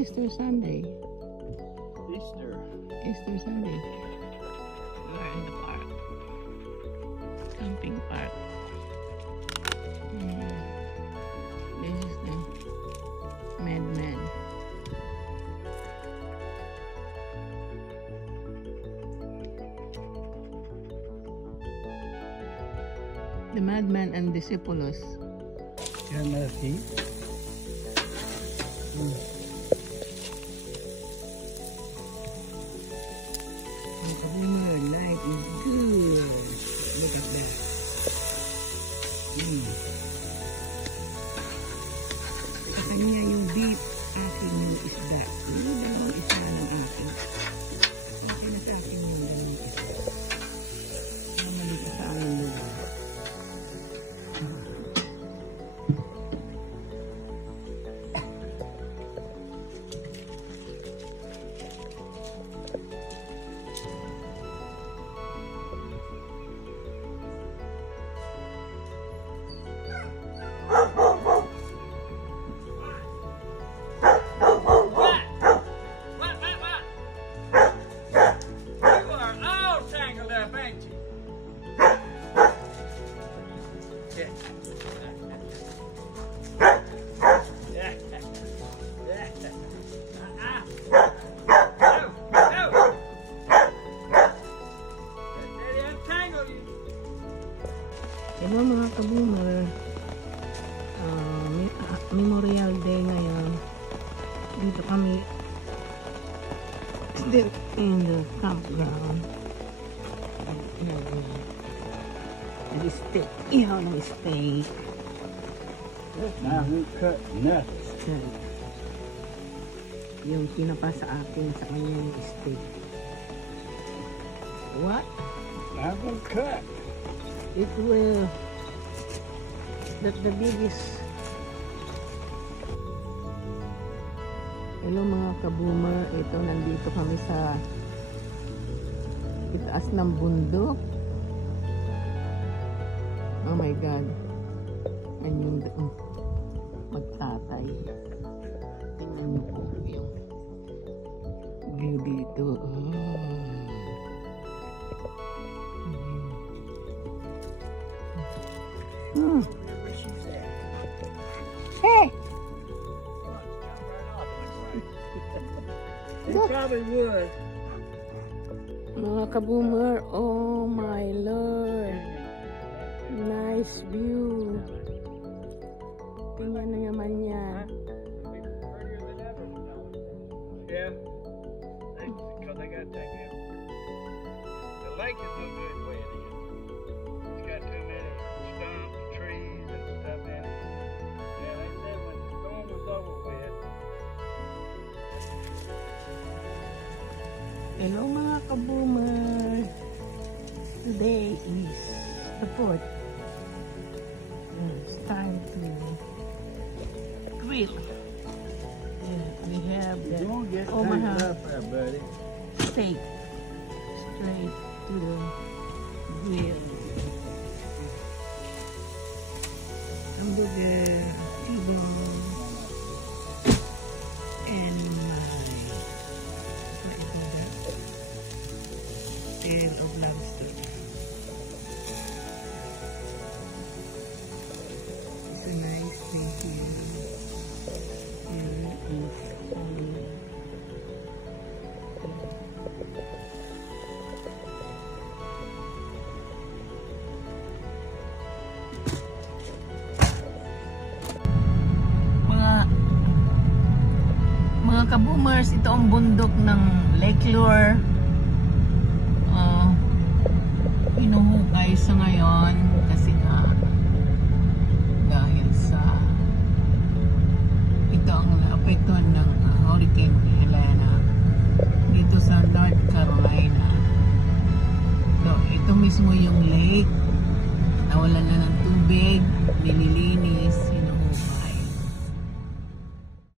Easter Sunday. Easter. Easter Sunday. We are in the park. Camping park. This is the Madman. The Madman and Disciples. Can I see? Life is good. Look at that. Sa kanya yung beef, akin yung isda. Yung dalawang isa ng akin. Akin na sa akin yung dalawang isa. Mamalita sa akin nila. Hello mga ka-boomer, Memorial Day ngayon. Dito kami still in the campground. Nag-steak. Ihaw ng steak. Now who cut nothing? Steak. Yung pinapa sa akin sa kanya yung steak. What? I'm gonna cut. It will. That's the biggest. Hello mga ka-boomer. Ito, nandito kami sa itaas ng bundok. Oh my God. Yung magtatay. Tingnan niyo po yung view dito. Hey! They probably would. Mga ka-boomer, oh my Lord. Nice view. Tingnan na naman yan. Yeah. Because they got that good. The lake is no good the way it is. It's got too many stumps, trees, and stuff in it. Yeah, they said when the storm was over with. Hello mga ka-boomer. Today is the 4th. It's time to grill. Yeah, we have the Omaha steak straight to the grill. Hamburger, T-bone, and tail of lobster. It's a nice thing here. Here is mga ka-boomers, ito ang bundok ng Lake Lure. Hinuhukay sa ngayon kasi nga dahil sa ito ang naapektuhan ng Hurricane Helena dito sa North Carolina. So, ito mismo yung lake nawalan na ng